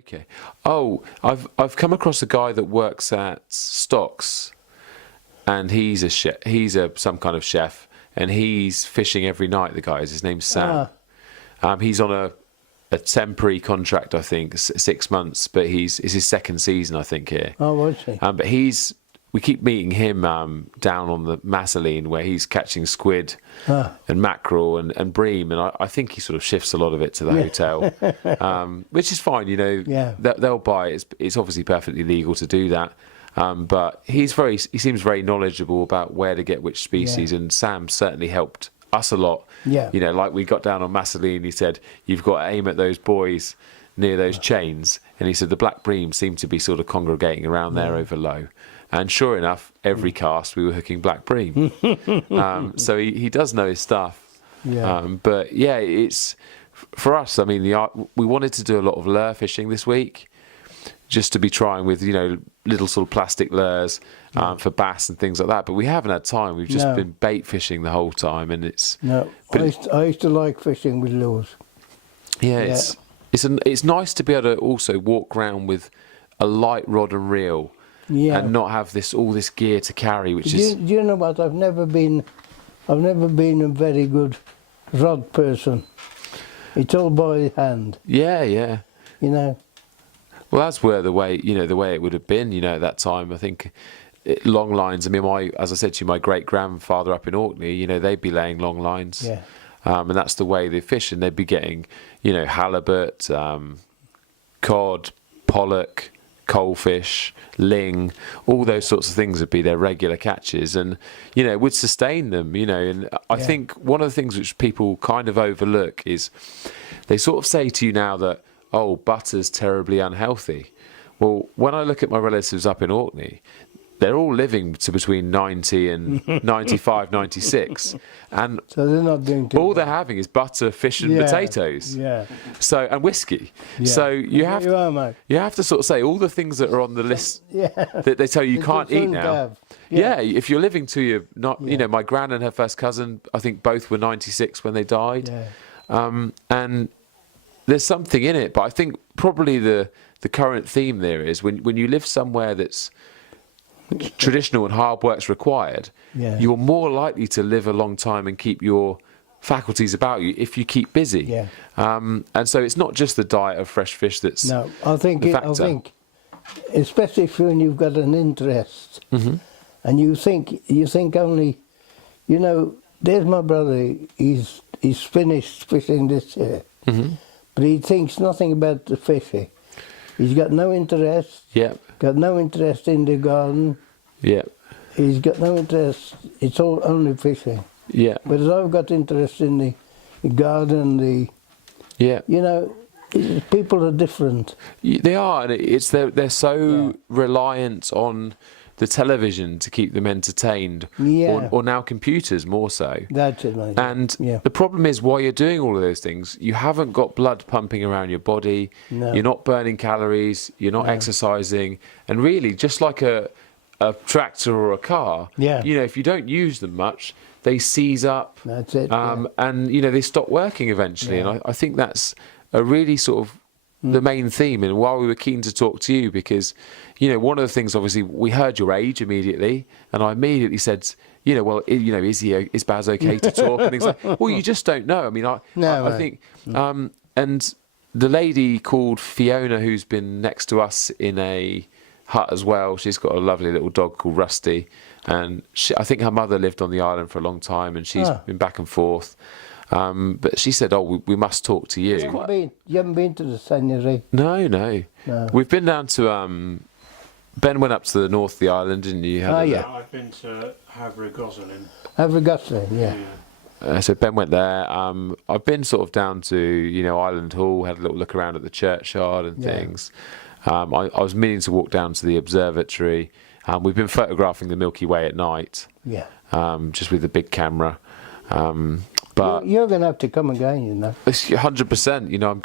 Okay. Oh, I've come across a guy that works at Stocks, and he's a chef. He's some kind of chef, and he's fishing every night. The guy is. His name's Sam. He's on a temporary contract, I think, 6 months, but it's his second season, I think, here. Oh, was he? But we keep meeting him down on the Massaline, where he's catching squid and mackerel and bream, and I think he sort of shifts a lot of it to the hotel, which is fine, you know. Yeah. They'll buy it. It's obviously perfectly legal to do that, but he seems very knowledgeable about where to get which species, and Sam certainly helped us a lot. Yeah. You know, like we got down on Massaline, he said, "You've got to aim at those buoys near those chains," and he said the black bream seemed to be sort of congregating around there over low. And sure enough, every cast we were hooking black bream. So he does know his stuff. Yeah. But yeah, it's for us. I mean, we wanted to do a lot of lure fishing this week, just to be trying with, you know, little sort of plastic lures for bass and things like that. But we haven't had time. We've just been bait fishing the whole time, and it's. No, I used to like fishing with lures. Yeah, it's nice to be able to also walk around with a light rod and reel. Yeah. And not have all this gear to carry, which is. Do you know what? I've never been a very good rod person. It's all by hand. Yeah, yeah. You know. Well, that's where the way it would have been. You know, at that time, I think long lines. I mean, as I said to you, my great grandfather up in Orkney, you know, they'd be laying long lines. Yeah. And that's the way they fish, and they'd be getting, you know, halibut, cod, pollock, coalfish, ling, all those sorts of things would be their regular catches, and you know, it would sustain them, you know. And I think one of the things which people kind of overlook is they sort of say to you now that, oh, butter's terribly unhealthy. Well, when I look at my relatives up in Orkney, they're all living to between 90 and 95, 96. And so they're not doing too all bad. They're having is butter, fish and potatoes. Yeah. So, and whiskey. Yeah. So you have to sort of say all the things that are on the list that they tell you can't eat now. Yeah, if you're living to your, you know, my gran and her first cousin, I think both were 96 when they died. Yeah. And there's something in it, but I think probably the current theme there is when you live somewhere that's traditional and hard work's required, you're more likely to live a long time and keep your faculties about you if you keep busy. Yeah. And so it's not just the diet of fresh fish that's I think especially when you've got an interest, and you think only, you know, there's my brother. He's finished fishing this year, but he thinks nothing about the fishing. He's got no interest. Yeah. Got no interest in the garden. Yeah. He's got no interest. It's all only fishing. Yeah. Whereas I've got interest in the garden. You know, people are different. They are, and they're so reliant on the television to keep them entertained, or now computers more so. That's it, mate. And the problem is, while you're doing all of those things, you haven't got blood pumping around your body. No. You're not burning calories. You're not exercising. And really, just like a tractor or a car, you know, if you don't use them much, they seize up. That's it. And you know, they stop working eventually. And I think that's a really sort of the main theme, and why we were keen to talk to you, because, you know, one of the things, obviously, we heard your age immediately, and I immediately said, you know, well, you know, is Baz okay to talk and things like. Well, you just don't know. I mean, I think, and the lady called Fiona, who's been next to us in a hut as well, she's got a lovely little dog called Rusty, and I think her mother lived on the island for a long time, and she's been back and forth. But she said, "Oh, we must talk to you." You haven't been to the Seigneurie? No. We've been down to. Ben went up to the north of the island, didn't you? I've been to Havre-Goselin. Havre-Goselin, so Ben went there. I've been sort of down to, you know, Island Hall, had a little look around at the churchyard and things. I was meaning to walk down to the observatory. We've been photographing the Milky Way at night. Yeah. Just with the big camera. But you're going to have to come again, you know. 100%. You know,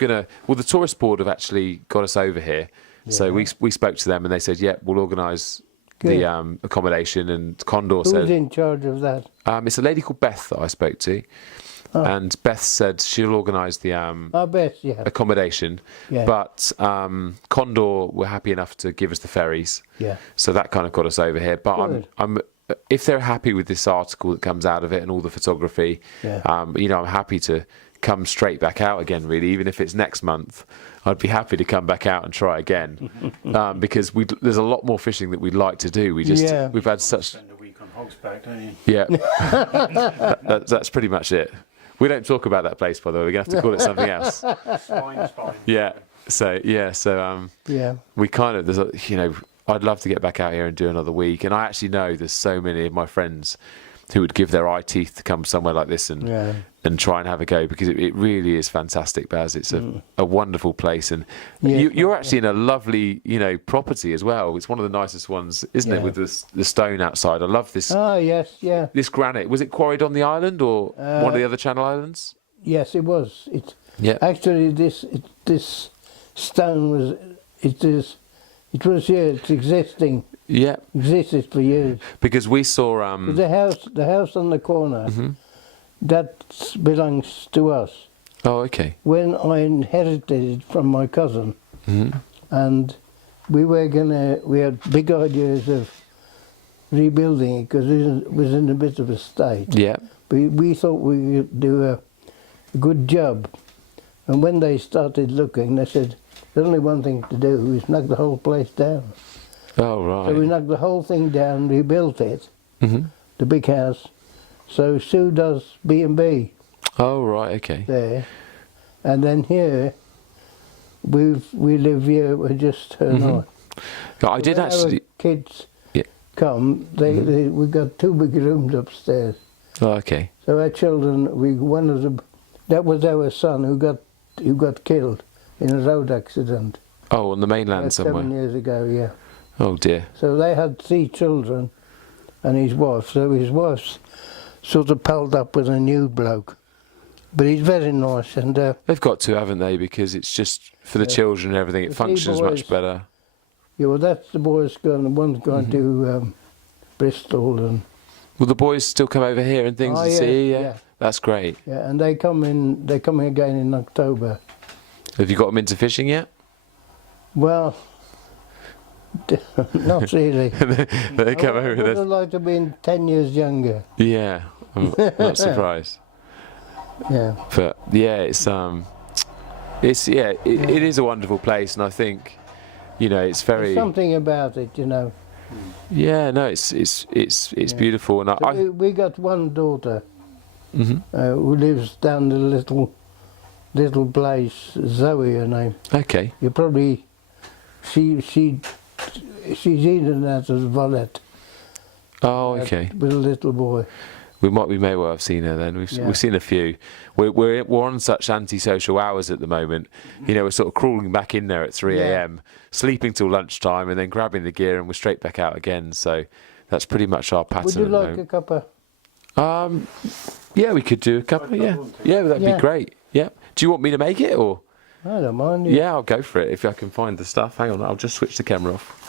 well, the tourist board have actually got us over here. Yeah. So we spoke to them, and they said, "Yeah, we'll organise the accommodation." And Condor said, "Who's in charge of that?" It's a lady called Beth that I spoke to. and Beth said she'll organise the I bet, yeah. accommodation, Yeah. but Condor were happy enough to give us the ferries, Yeah. so that kind of got us over here. But Good. I'm if they're happy with this article that comes out of it and all the photography, Yeah. you know, I'm happy to come straight back out again. Really, even if it's next month, I'd be happy to come back out and try again, because there's a lot more fishing that we'd like to do. We've had such. Spend a week on Hogsback, don't you? Yeah, that's pretty much it. We don't talk about that place, by the way. We're gonna have to call it something else. Spine's fine. Yeah. So Yeah. we kind of I'd love to get back out here and do another week. And I actually know there's so many of my friends who would give their eye teeth to come somewhere like this and try and have a go, because it really is fantastic, Baz. It's a wonderful place, and you're actually in a lovely property as well. It's one of the nicest ones, isn't it, with the stone outside? I love this. Oh, yes, yeah. This granite, was it quarried on the island or one of the other Channel Islands? Yes, it was. Yeah. Actually, this stone was here. It's existing. Yeah. Existed for years. Because we saw The house on the corner, that belongs to us. Oh, okay. When I inherited it from my cousin, and we had big ideas of rebuilding it because it was in a bit of a state. Yeah. We thought we could do a good job, and when they started looking, they said, "There's only one thing to do: is knock the whole place down." Oh, right. So we knocked the whole thing down, rebuilt it, the big house. So Sue does B&B Oh, right. Okay. there, and then here we live here. We're just her and I. I did When actually. our kids Yeah. come. We got 2 big rooms upstairs. Oh, okay. So our children, that was our son who got killed in a road accident Oh, on the mainland 7 somewhere. years ago. Yeah. Oh dear. So they had 3 children and his wife. So his wife's sort of palled up with a new bloke. But he's very nice, and They've got to, haven't they? Because it's just for the children and everything. It The 3 functions boys- much better. yeah, well, that's the boys going. One's going to Bristol, and Will the boys still come over here and things Oh, and yeah, see? Yeah. yeah. That's great. yeah, and they come in. They're coming again in October. Have you got them into fishing yet? Well, not really. They come I over. would have liked to have been 10 years younger. Yeah. I'm not surprised. Yeah. But yeah, it is a wonderful place, and I think, it's very. There's something about it, you know. Yeah, no, it's beautiful, and So we got one daughter Mhm. who lives down the little place, Zoe, her name. Okay. You probably she's in and out of Vollet Oh, okay. with a little boy. We may well have seen her then. Yeah. We've seen a few. We're on such antisocial hours at the moment. We're sort of crawling back in there at 3 a.m., sleeping till lunchtime, and then grabbing the gear, and we're straight back out again. So that's pretty much our pattern. Would you at the like moment. a cuppa? Yeah, we could do a couple. Yeah, that'd Yeah. be great. Yeah. Do you want me to make it, or? I don't mind. Yeah, I'll go for it if I can find the stuff. Hang on, I'll just switch the camera off.